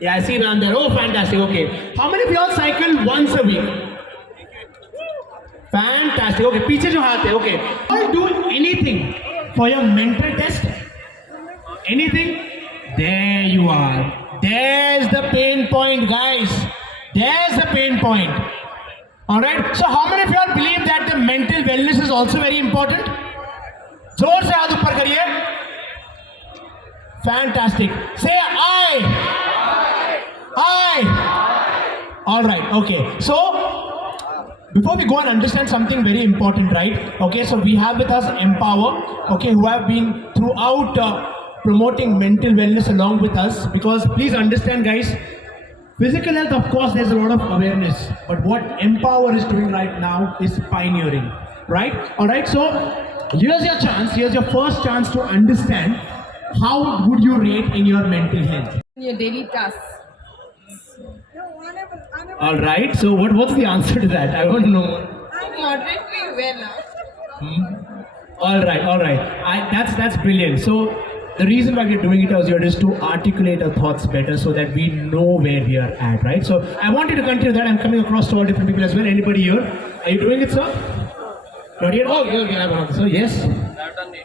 Yeah, I see around there. Oh, fantastic. Okay. How many of y'all cycle once a week? Fantastic. Okay. पीछे जो हाथ है. Okay. All do anything for your mental test? Anything? There you are. There's the pain point, guys. There's the pain point. Alright. So how many of y'all believe that the mental wellness is also very important? जोर से हाथ ऊपर करिए. Fantastic. Say I. All right. Okay. So before we go and understand something very important, right? Okay. So we have with us Empower. Okay, who have been throughout promoting mental wellness along with us. Because please understand, guys. Physical health, of course, there's a lot of awareness. But what Empower is doing right now is pioneering. Right? All right. So here's your chance. Here's your first chance to understand how would you rate in your mental health. Your daily tasks. All right. So what's the answer to that? I don't know. I'm moderately well. All right. That's brilliant. So the reason why we're doing it is just to articulate our thoughts better, so that we know where we are at, right? So I want you to continue that. I'm coming across to all different people as well. Anybody here? Are you doing it, sir? Not yet. Oh, you have an answer. Yes. I've done it.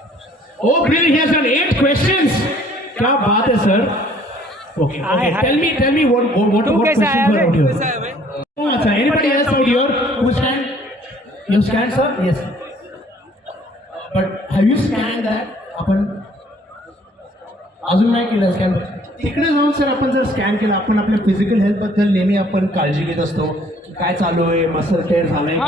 Oh, brilliant. He has done 8 questions. क्या बात है, sir? Okay. Tell me what questions were out here. Oh, sir. Anybody else out here who scanned? You scanned, sir? Yes. But have you scanned that? आपण अजून नाही केलं scan. तिकडे जाऊन sir आपण जर स्कॅन केलं, आपण आपल्या फिजिकल हेल्थ बद्दल नेहमी आपण काळजी घेत असतो की काय चालू आहे, मसल टेअर झालंय.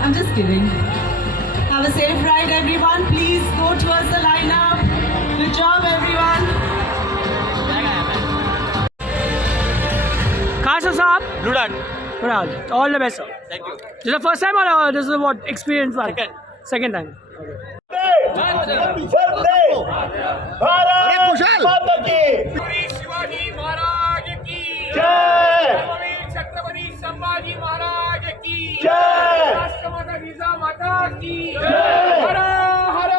I'm just kidding. Have a safe ride, everyone. Please go towards the lineup. Good job, everyone. Khaisa Saab, Blue Dart. Pradhan, all the best, sir. Thank you. This is the first time or this is what experience one? Second time. Shivaji Maharaj की जय. छत्रपती संभाजी महाराज की जय. राष्ट्रमाता जिजामाता की जय. हर हर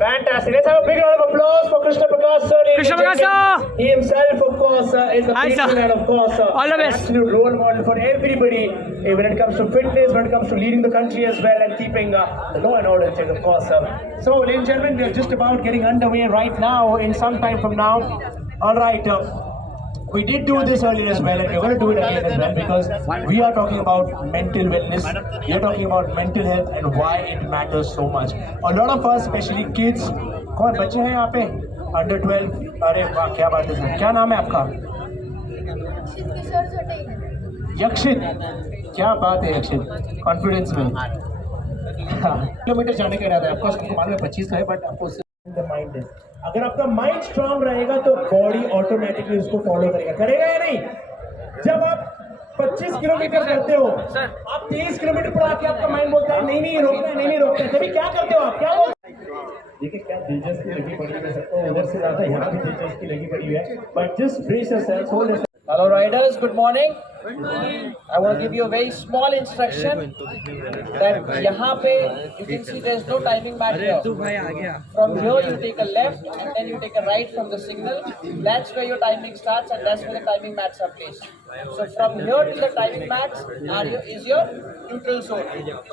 Fantastic. Let's have a big round of applause for Krishna Prakash sir. Krishna Prakash sir. He himself, of course, is a Hi, sir. patron and, of course, All the an best. absolute role model for everybody when it comes to fitness, when it comes to leading the country as well, and keeping the law and order in check, of course. So, ladies and gentlemen, we are just about getting underway right now. In some time from now, all right. we did do this earlier as well, and we're going to do it again as well, because we are talking about mental wellness, we are talking about mental health and why it matters so much. A lot of us, especially kids, कौन बच्चे हैं यहाँ पे under 12? अरे वाह, क्या बात है सर, क्या नाम है आपका? यक्षित, क्या बात है यक्षित, कॉन्फिडेंस में किलोमीटर जाने का इरादा है आपका, उसको मालूम है 25 है, बट आपको द माइंड है, अगर आपका माइंड स्ट्रांग रहेगा तो बॉडी ऑटोमेटिकली उसको फॉलो करेगा, करेगा या नहीं? जब आप 25 किलोमीटर करते हो, आप 23 किलोमीटर पर आके आपका माइंड बोलता है नहीं नहीं रोकना है, नहीं नहीं रोकना है, तभी क्या करते हो आप, क्या बोलते हो? देखिए क्या दिलचस्पी लगी पड़ी है सबको, उधर से ज्यादा यहाँ भी दिलचस्पी लगी पड़ी है, but just brace yourself, hold yourself. Hello riders, good morning. I will give you a very small instruction that यहाँ पे you can see there is no timing mat here. From here you take a left and then you take a right from the signal. That's where your timing starts and that's where the timing mats are placed. So from here to the timing mats is your neutral zone.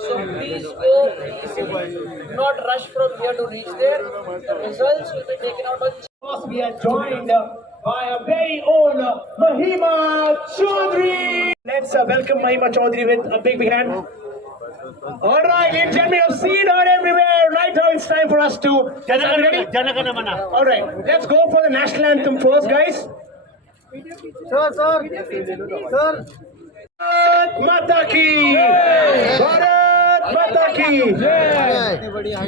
So please go easy. Do not rush from here to reach there. The results will be taken out on. We are joined by our very own Mahima Chaudhary. Let's welcome Mahima Chaudhary with a big hand. All right, ladies and gentlemen, I've seen her everywhere. Right now, it's time for us to. Are you ready? All right, let's go for the national anthem first, guys. Sir. Bharat Mata ki. Bharat Mata ki.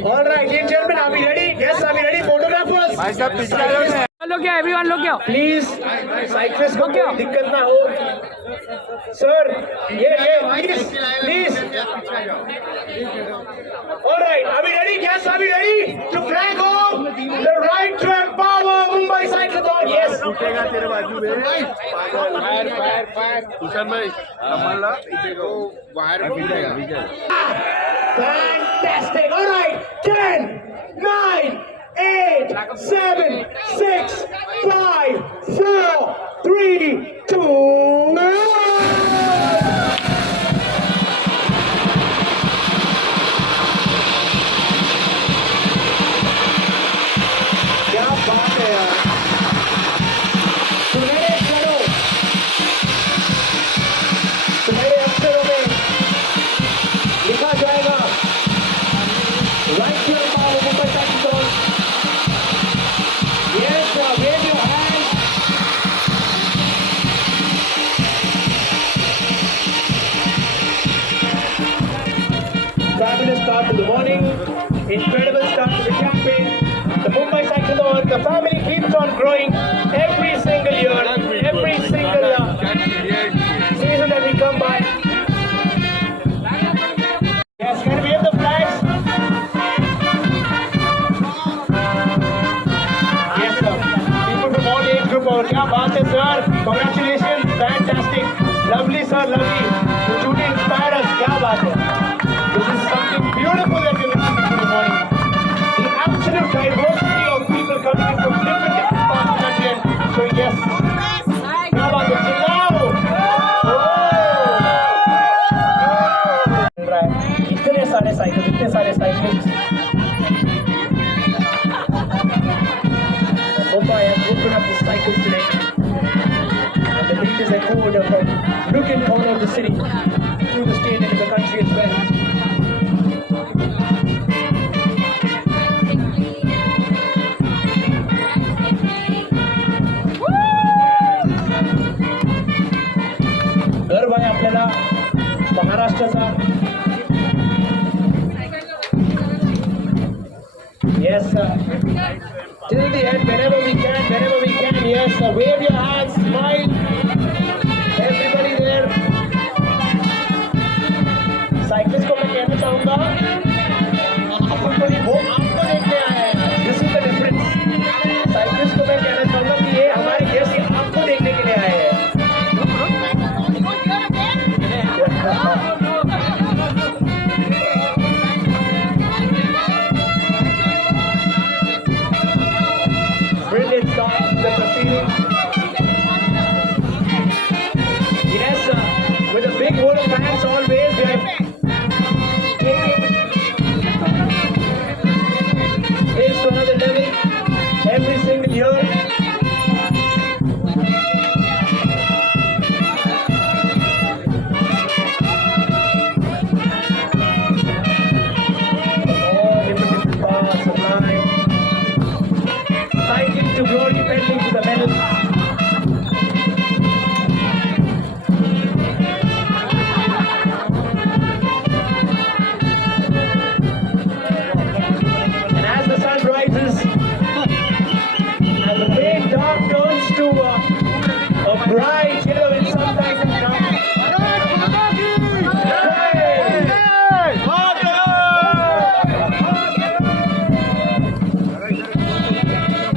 All right, ladies and gentlemen, are we ready? Yes, are we ready? Photographers. Look here, everyone, look here. Please cyclist को कोई दिक्कत ना हो sir, ये please. Alright, are we ready? Yes, are we ready to flag off the right to empower Mumbai Cyclothon? Yes. उठेगा तेरे बाजू में फायर कुशन भाई संभालना इधर को वायर पीटेगा. Fantastic. All right, 10, 9, 8, 7, 6, 5, 4, 3, 2, 1. क्या बात है यार, सुनहरे अक्षरों में लिखा जाएगा right to empower Mumbai cyclothon. Yes, wave your hands. Fabulous start to the morning. Incredible start to the campaign. The Mumbai Cyclothon, the family keeps on growing every single year, every single season that we come by. Yes, can we have the flags? और क्या बात है sir, congratulations, fantastic, lovely sir, lovely, you truly inspire us, क्या बात है. This is something beautiful that we're listening to this morning. The absolute diversity of people coming in from different parts of the country and showing yes. क्या बात है, चिल्लाओ. इतने सारे cycle, इतने सारे cycle. Mumbai has woken up the cycles today, and the leaders are forward of a nook and corner of the city, through the state and in the country as well. गर्व आहे आपल्याला महाराष्ट्राचा. Yes, sir. Till the end, whenever we can, yes, sir. Wave your hands, smile. Everybody there. Cyclist को मैं कहना चाहूँगा, वो आपको देखने आए हैं. This is the difference. Cyclist को मैं कहना चाहूँगा कि ये हमारे देश के आपको देखने के लिए आए हैं. Brilliant start to the proceedings. bright yellow in some places now.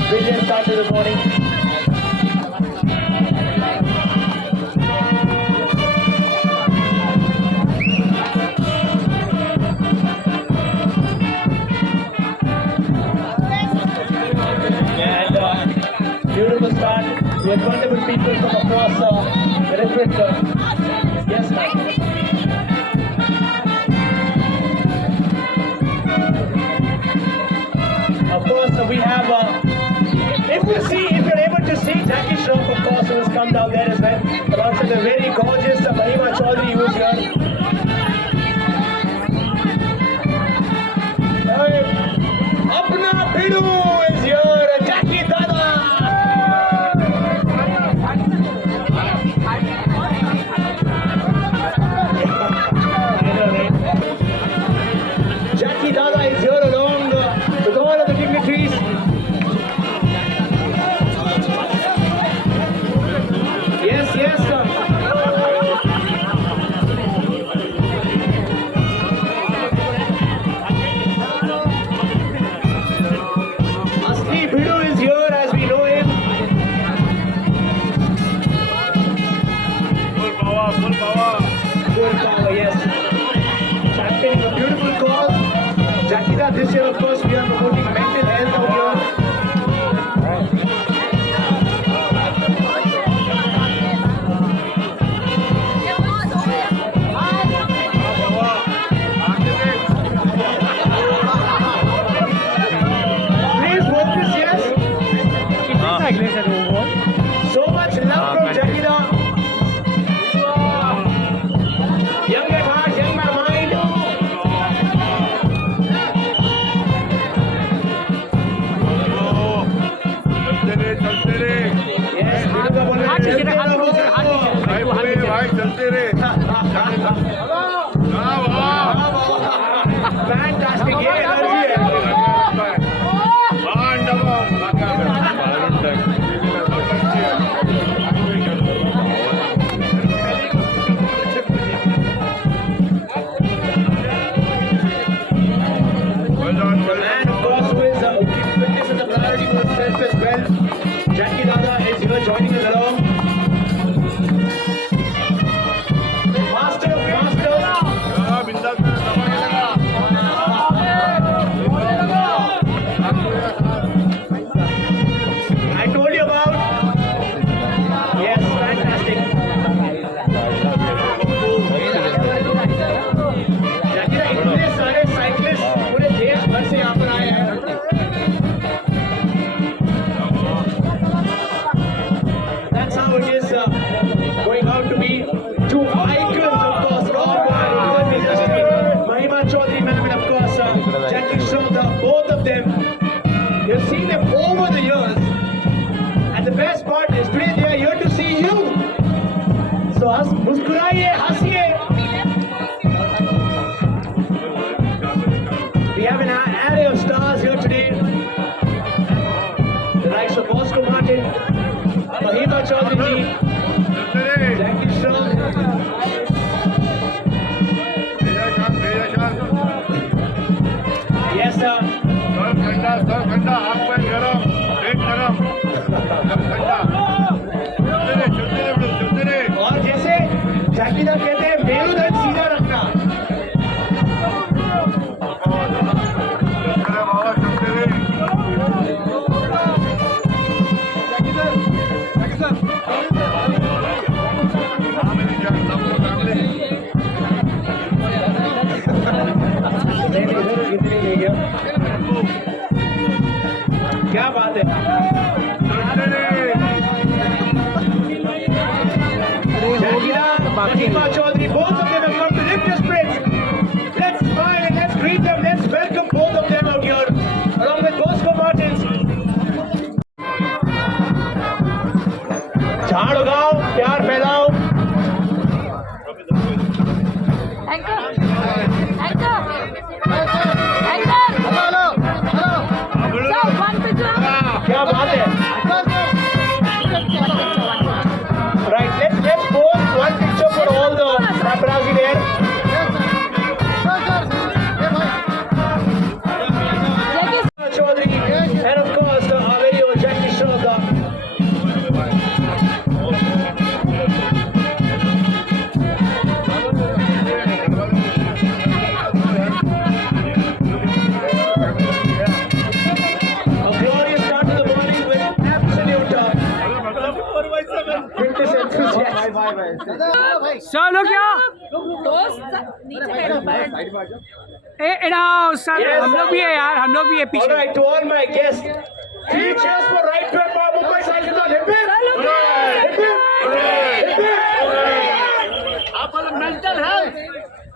Brilliant start to the morning. Beautiful start. We have wonderful people from across the different. Yes, ma'am. Of course, we have. If you're able to see Jackie Shroff, of course, who has come down there as well. Alongside the very gorgeous Mahima Chaudhary, who's here. Apna Bhidu is here. Jackie Dada. Jackie Dada is here along with all of the dignitaries. Yes, yes, sir. Asli Bhidu is here as we know him. Full power, yes. Championing a beautiful cause. Jackie Dada, this year, of course, we are promoting mental health out here. Please focus, yes. So much love from Jackie Dada. Young at heart, young at mind. Yes, Bhidu का बोलना चलते रहो। भाई चलते रहे Fantastic, ये energy है। And of course, who is keeps fitness as a priority for himself as well. Jackie Dada is here joining us along. Faster, faster. I told you about. Yes, fantastic. Jackie Dada, इतने सारे cyclists पूरे देश भर से यहाँ पर आए हैं. That's how it is going out to be two icons, of course, Mahima Chaudhary, ma'am, and of course Jackie Shroff, both of them. You've seen them over the years, and the best part is today they are here to see you. So मुस्कुराइए, हंसिए. We have an array of stars here today. The likes of Bosco Martin, Mahima Chaudhary ji, Jackie Shroff. Yes, sir. ठंडा हाथ पैर गरम पेट गरम ठंडा चलते रहे और जैसे जैकी दत्त कहते हैं मेरुदंड सीधा रखना. क्या बात है. Mahima Chaudhary, both of them have come to lift your spirits. Let's smile and let's greet them. Let's welcome both of them out here, along with Bosco Martins. झाड़ उगाओ, प्यार फैलाओ. Anchor! Anchor! Anchor! Hello! Sir, one picture! क्या बात है. चलो क्या sir हम लोग भी है यार, हम लोग भी है All पीछे. right, to all my guests, 3 cheers for right to Empower Mumbai Cyclone. Hip hip! Hip hip! mental health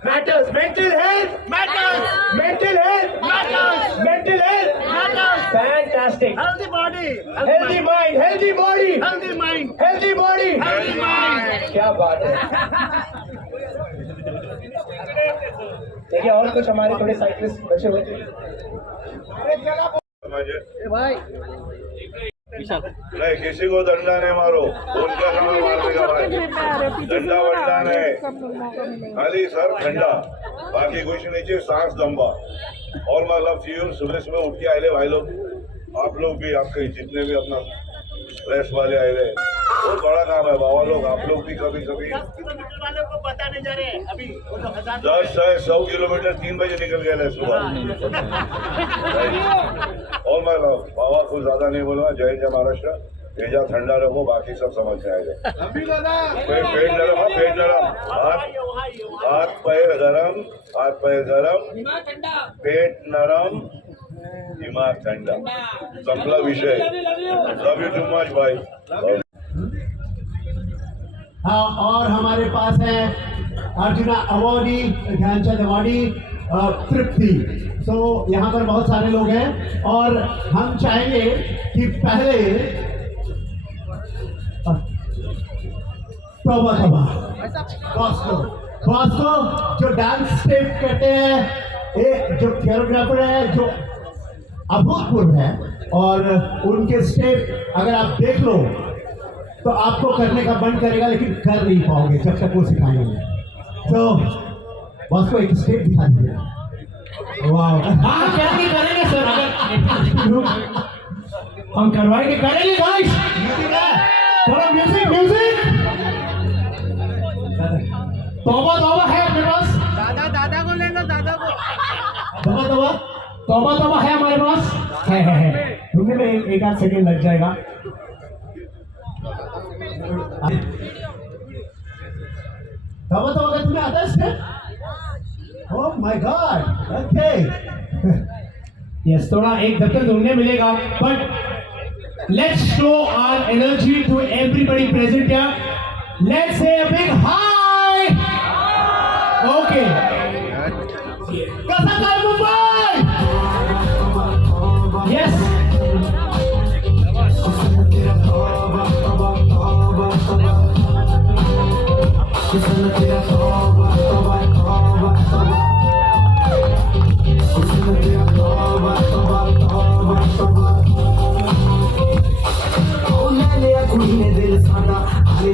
Matters. Mental health matters. Mental health Matters. Mental health Matters. Fantastic. Healthy body. Healthy mind. Healthy body. Healthy mind. Healthy body. Healthy mind. क्या बात है. देखिए और कुछ हमारे थोड़े cyclist बचे हुए थे. नहीं किसी को डंडा नहीं मारो, उनका समय मार देगा भाई. डंडा वंडा नहीं, खाली सर ठंडा, बाकी कुछ नीचे सांस दम्बा. और मैं लव यू. सुबह सुबह उठ के आए भाई लोग, आप लोग भी, आपके जितने भी अपना प्रेस वाले आए रहे, बहुत बड़ा काम है बाबा लोग. आप लोग भी कभी कभी वालों को बताने जा रहे हैं अभी 10-100 किलोमीटर 3 बजे निकल गए सुबह. और मैं बाबा कुछ ज्यादा नहीं बोलूंगा. जय जय महाराष्ट्र. भेजा ठंडा रखो, बाकी सब समझ में आएगा. पेट नरम, हाँ पेट नरम. हाथ पैर गरम, हाथ पैर गरम, पेट नरम, दिमाग ठंडा. संपला विषय. लव यू टू मच भाई. हाँ, और हमारे पास है अर्जुना अवॉर्डी, ध्यानचंद अवॉर्डी तृप्ति. तो यहाँ पर बहुत सारे लोग हैं और हम चाहेंगे कि पहले तौबा बॉस्को जो डांस स्टेप करते हैं, एक जो कोरियोग्राफर है जो अभूतपूर्व है, और उनके स्टेप अगर आप देख लो तो आपको करने का मन करेगा, लेकिन कर नहीं पाओगे जब तक वो सिखाएंगे. तो बॉस को एक स्टेप दिखा दीजिए. वाह, हाँ करेंगे सर, अगर हम करवाएंगे, करेंगे गाइस. थोड़ा म्यूजिक म्यूजिक. तौबा तौबा है अपने पास. दादा को ले लो, दादा को. तौबा है हमारे पास. है तुमने में एक आध सेकेंड लग जाएगा. तौबा का तुम्हें आता है step? Oh my god. Okay yes, थोड़ा एक धक्का ढूंढने मिलेगा, but let's show our energy to everybody present here. Let's say a big hi. Okay, कसा काय मुंबई. यस,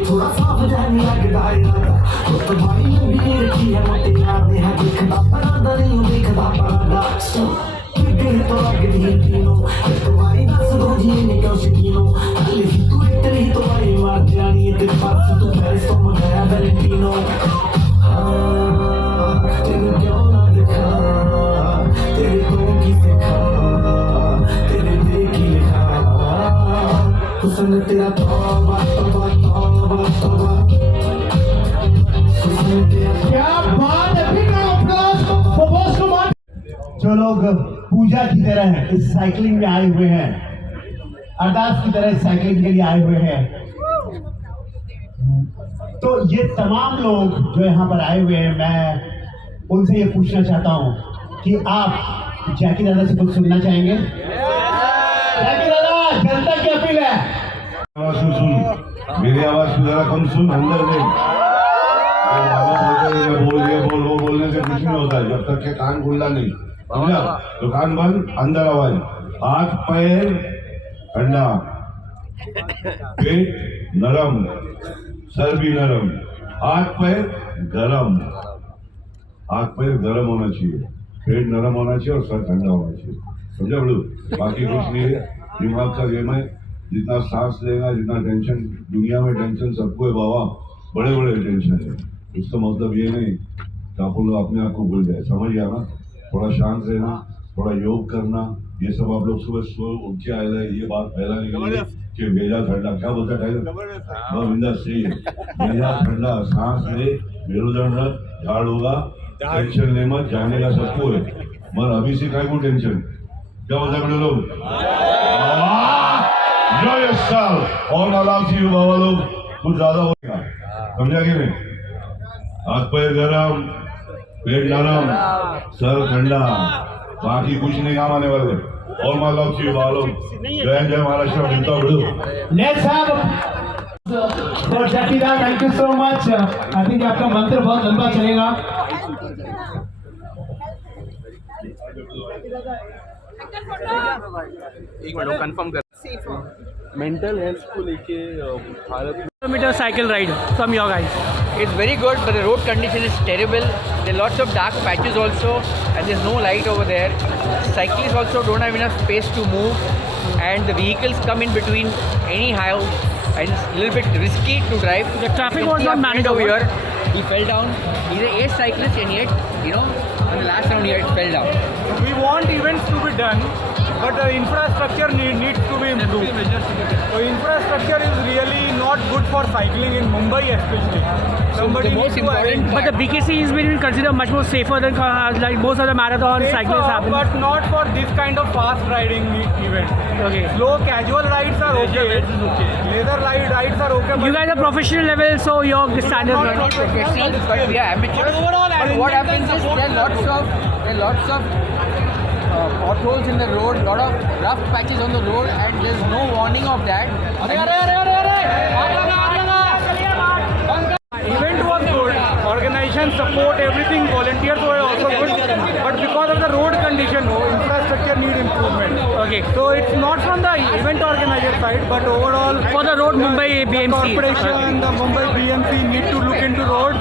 थोड़ा साफ जाने लगता है तो भाई भी रखी है मत यार ने है देखदा परादा नहीं देखदा परादा दिल तो लगदी तीनों तो भाई दस दो जी ने क्यों शकीनो अल्ले तू इतनी तो भाई मार जानी ते पास तू मेरे सो गया वैलेंटिनो. तेरे क्यों ना दिखा, तेरे को की सिखा, तेरे दिल की लिखा हुस्न तेरा. तौबा तौबा तौबा तौबा. क्या बात है. Big applause for Bosco. जो लोग पूजा की तरह इस साइकिलिंग में आए हुए हैं, अरदास की तरह साइकिलिंग के लिए आए हुए हैं, तो ये तमाम लोग जो यहाँ पर आए हुए हैं, मैं उनसे ये पूछना चाहता हूँ कि आप जैकी दादा से कुछ सुनना चाहेंगे? जैकी दादा, जनता की अपील है. आवाज सुन, मेरी आवाज को जरा कम सुन. अंदर में बोल वो बोलने से कुछ नहीं होता है जब तक के कान खुला नहीं. समझा? तो कान बंद, अंदर आवाज. हाथ पैर ठंडा, पेट नरम, सर भी नरम, हाथ पैर गरम. हाथ पैर गरम होना चाहिए, पेट नरम होना चाहिए और सर ठंडा होना चाहिए. समझा बड़ू? बाकी कुछ नहीं है. दिमाग का गेम है. जितना सांस लेगा, जितना टेंशन, दुनिया में टेंशन सबको है बाबा, बड़े बड़े टेंशन है. उसका मतलब ये नहीं कि आप लोग अपने आप को भूल जाए. समझ गया ना? थोड़ा शांत रहना, थोड़ा योग करना, ये सब आप लोग सुबह उठ के आए. ये बात पहला नहीं कि मेरा ठंडा क्या बोलता टाइगर बिंदास से मेरा ठंडा सांस ले मेरुदंड रख झाड़ होगा टेंशन ले मत जाने का सबको है मगर अभी से काय को टेंशन क्या बोलता है लोग और आराम से बाबा लोग कुछ ज्यादा होगा समझा कि नहीं हाथ पैर गरम पेट नरम सर ठंडा बाकी कुछ नहीं काम आने वाले और मान लो सी बाबा लोग जय महाराष्ट्र मिलता बड़ो Let's have for Jackie da, thank you so much. I think आपका मंत्र बहुत लंबा चलेगा. एक मिनट कंफर्म कर मेंटल हेल्थ को लेके Bharat Kilometer cycle ride from your guys. It's very good, but the road condition is terrible. There are lots of dark patches also, and there's no light over there. Cyclists also don't have enough space to move, and the vehicles come in between anyhow, and it's a little bit risky to drive. The traffic was not managed over over here. He fell down. He's an ace cyclist, and yet, on the last round here, it fell down. We want events to be done, but the infrastructure needs to be improved. So infrastructure is really not good for cycling in Mumbai especially. Somebody the most needs to important arrange But the BKC is being considered much more safer than like most of the marathon cyclists happen. but not for this kind of fast riding event. Okay. Slow casual rides are okay. Leather rides are okay. You guys are professional level, so your standards We're are not professional, but we are amateurs. But what happens is there are lots of potholes in the road, lot of rough patches on the road, and there's no warning of that. Event was good. Organization support, everything. Volunteers were also good. But because of the road condition, infrastructure need improvement. Okay. So it's not from the event organizer side, but overall For the road, Mumbai BMC. corporation, the Mumbai BMC need to look into roads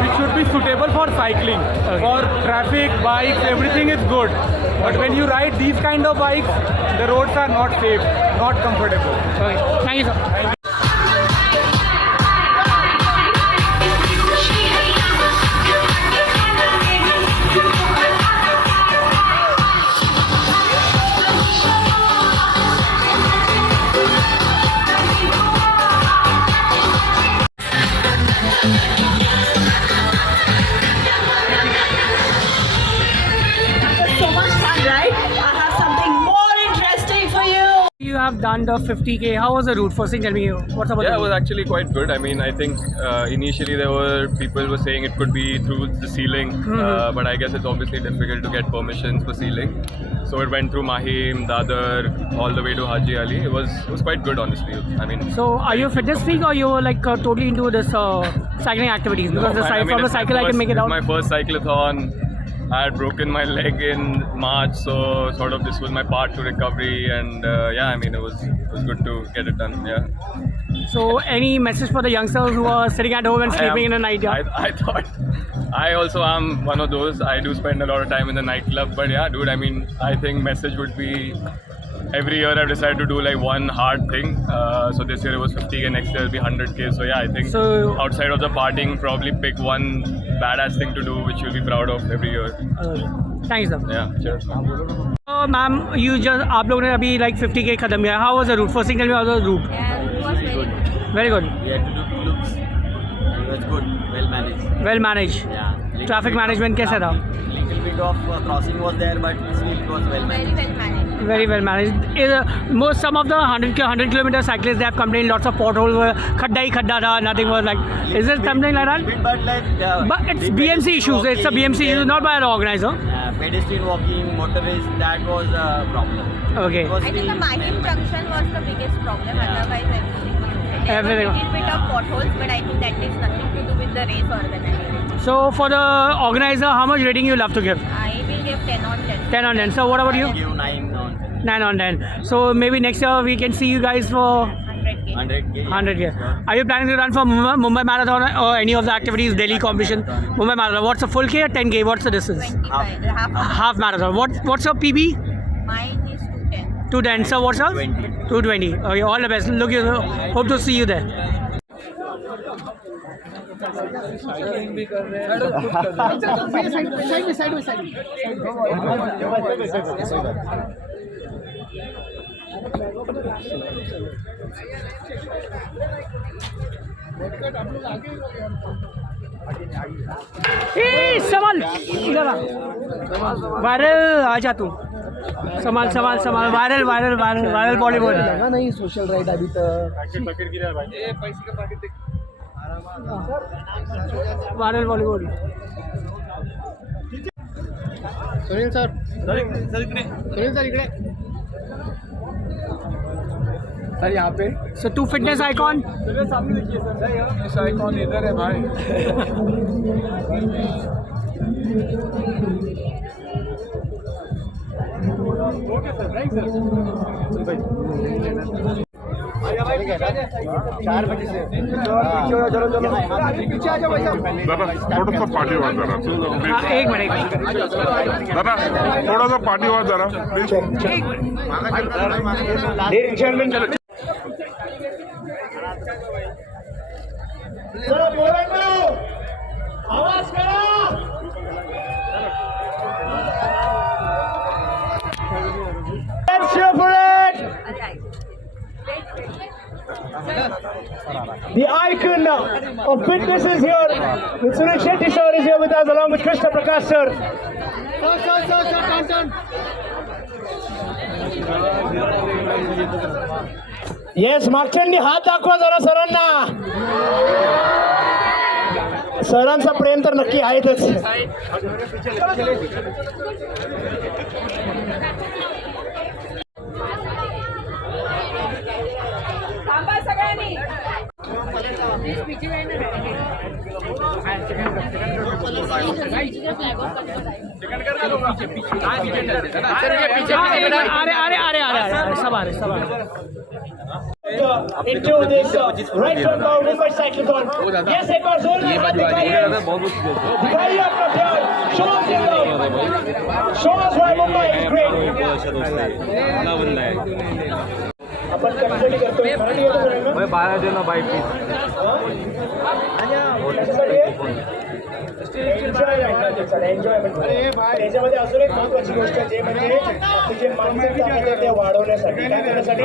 which should be suitable for cycling. For traffic, bikes, everything is good. But when you ride these kind of bikes, the roads are not safe, not comfortable. Okay. Thank you, sir. So much fun, right? I have something more interesting for you. You have done the 50k. How was the route? First thing, tell me what's about Yeah, the it was route? actually quite good. I mean, I think initially there were people were saying it could be through the ceiling, but I guess it's obviously difficult to get permissions for ceiling. So it went through Mahim, Dadar, all the way to Haji Ali. It was quite good, honestly. I mean, So, are you a fitness freak or you're like totally into this cycling activities? Because from the cycle, I can make it out. My first cyclathon. I had broken my leg in March, so sort of this was my part to recovery, and yeah, I mean it was good to get it done. Yeah. So, any message for the youngsters who are sitting at home and sleeping in the night? Yeah? I thought I also am one of those. I do spend a lot of time in the nightclub, but yeah, dude. I mean, I think message would be. Every year I've decided to do like one hard thing. So this year it was 50k, next year it'll be 100k. So yeah, I think So- outside of the partying, probably pick one badass thing to do which you'll be proud of every year. Thanks, sir. Yeah, cheers. Ma'am, आप लोगों ने अभी like 50k खत्म किया. How was the route? First thing, tell me how was the route? Yeah, it was very good. Very good. We had to do 2 loops. It was good, well managed. Well managed. Yeah. Little Traffic bit management of, कैसा था? Little bit of crossing was there, but still it was well Very managed. well managed. Very well managed. Some of the 100 kilometer cyclists, they have complained lots of potholes were khadda hi khadda tha, nothing was like. Is it something like that? Bit, but like. But it's the BMC pedestrian issues. It's a walking, BMC issue, not by the organizer. Pedestrian walking, motorists, that was a problem. Okay. It was I think the still- Mahim junction was the biggest problem. Otherwise, everything was okay. There were Everything. a little bit of potholes, but I think that is nothing to do with the race organizer. So for the organizer, how much rating you love to give? I will give 10 on 10. 10 on 10. So what about you? I give 9 on 9 on 10. So maybe next year we can see you guys for 100k. 100k. 100 Are you planning to run for Mumbai Marathon or any of the activities, daily competition? Mumbai Marathon. What's a full K or 10k? What's the distance? 25. Half. Half marathon. What's your PB? Mine is 210. 210. So what's yours? 220. 220. Okay, all the best. Hope to see you there. संभाल इधर आ viral आ जा तू संभाल संभाल संभाल viral viral viral viral Bollywood नहीं social right अभी तक वायरल बॉलीवुड सुनील सर इकडे सर यहाँ पे सो टू फिटनेस आइकॉन इस आइकॉन इधर है भाई चार बजे से चलो पीछे आ जाओ भैया दादा थोडासा पाठी व्हा जरा हाँ, एक मिनट दादा थोडासा पाठी व्हा जरा प्लीज आवाज करा The icon of fitness is here. Sunil Shetty sir is here with us along with Krishna Prakash sir. Yes, मागच्यांनी हात दाखवा जरा सरांना. सरांचा प्रेम तर नक्की आहेतच. थांबा सगळ्यांनी अरे अरे अरे अरे सब आ रहे सब आ रहे Into this right from now Mumbai Cyclone. Yes, एक बार जोर से हाथ दिखाइए. दिखाइए अपना प्यार. Show us your love. Show us why Mumbai is great. अपन कशासाठी करतोय? मराठी येतो सगळ्यांना? मैं 12 देना भाई प्लीज त्याच्यामध्ये अजून एक महत्वाची गोष्ट जे म्हणजे तुझे मानसिकता ते वाढवण्यासाठी काय करण्यासाठी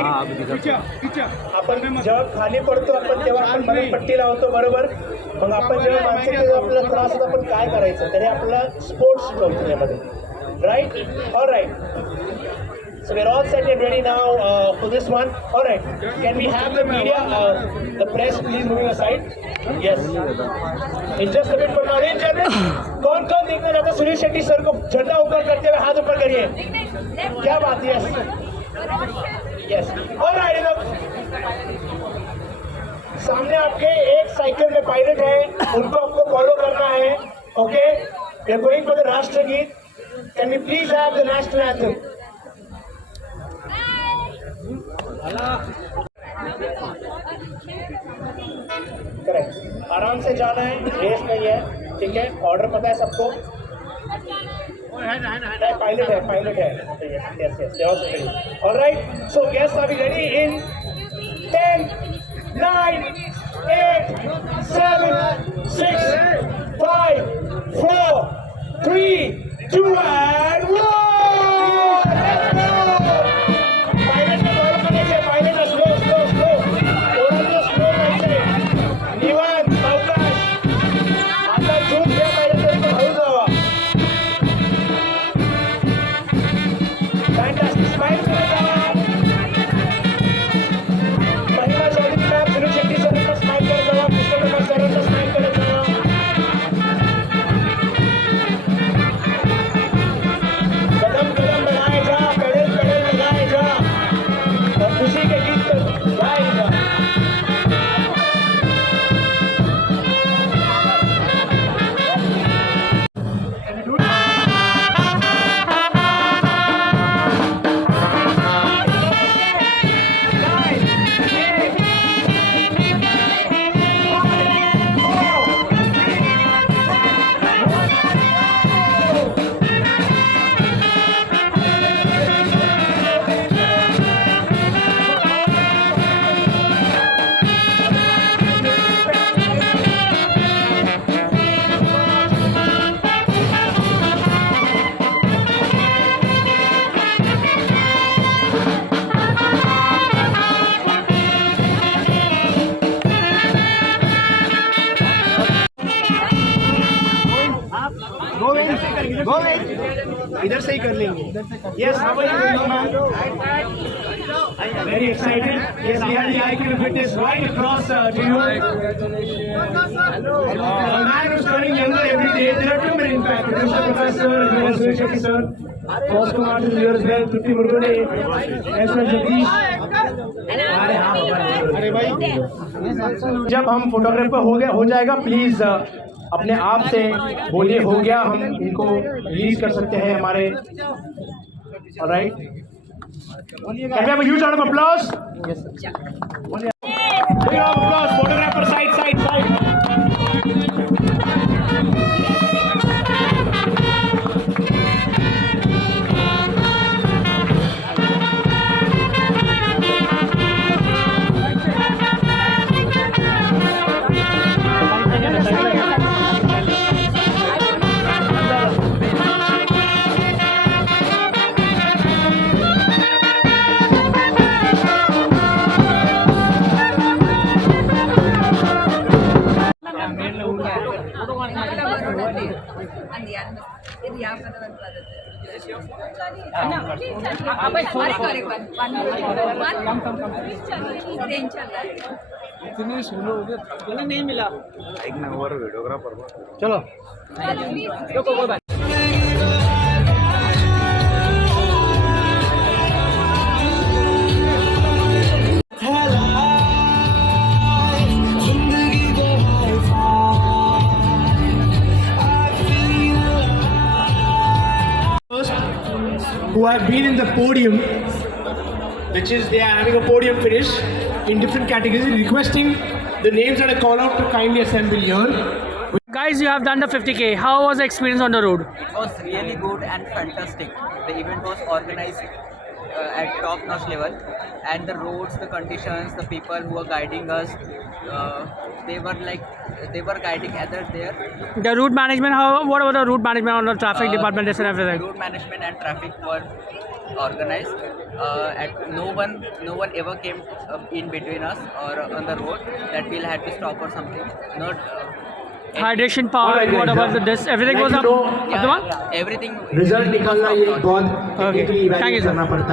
आपण जेव्हा खाली पडतो आपण तेव्हा आपण मध्ये पट्टी लावतो बरोबर मग आपण जेव्हा मानसिकतेचा आपल्याला त्रास होतो आपण काय करायचं तरी आपल्याला स्पोर्ट्स शिकवतो त्यामध्ये right all right So we're all set and ready now for this one. All right. Can we have the media, the press, please moving aside? Yes. In just a bit from now, in general, कौन देखना चाहता है Sunil Shetty sir को झंडा ऊपर करते हुए हाथ ऊपर करिए. क्या बात है? Yes. All right. सामने आपके एक साइकिल में पायलट है, उनको आपको फॉलो करना है. Okay. We are going for the राष्ट्रगीत. Can we please have the national anthem? Correct आराम से जाना है रेस नहीं है ठीक है ऑर्डर पता है सबको पायलट है yes yes alright so guest are we ready in 10 9 8 7 6 5 4 3 2 and 1 इधर से ही कर लेंगे. Yes, how are you, ma'am? Very excited. Yes, we have the IQ Fitness right across to you. A man who's turning younger every day. There are two men, in fact. Mr. Professor, as well as Suresh Shetty, sir. Boss Kumar is here as well. Tutti Murgone, as well as Jagdish. अरे हाँ, अरे भाई, जब हम photographer हो जाएगा, please अपने आप से बोलिए हो गया, हम इनको रिलीज कर सकते हैं हमारे. Alright, can we have a huge round of applause? Yes, sir. Big round of applause. Photographer side. नहीं मिला. चलो. Who have been in the podium, which is they are having a podium finish in different categories, requesting the names that I call out to kindly assemble here. Guys, you have done the 50K. How was the experience on the road? It was really good and fantastic. The event was organized at top-notch level, and the roads, the conditions, the people who were guiding us, they were guiding others there. The route management, what about the route management on the traffic department and everything? Road management and traffic were organized. No one ever came in between us or on the road that we'll have to stop or something. Not Hydration power, Alright, what guys, about this? Everything was up. everything. Result निकालना ये बहुत Okay. Thank you, sir. करना पड़ता है.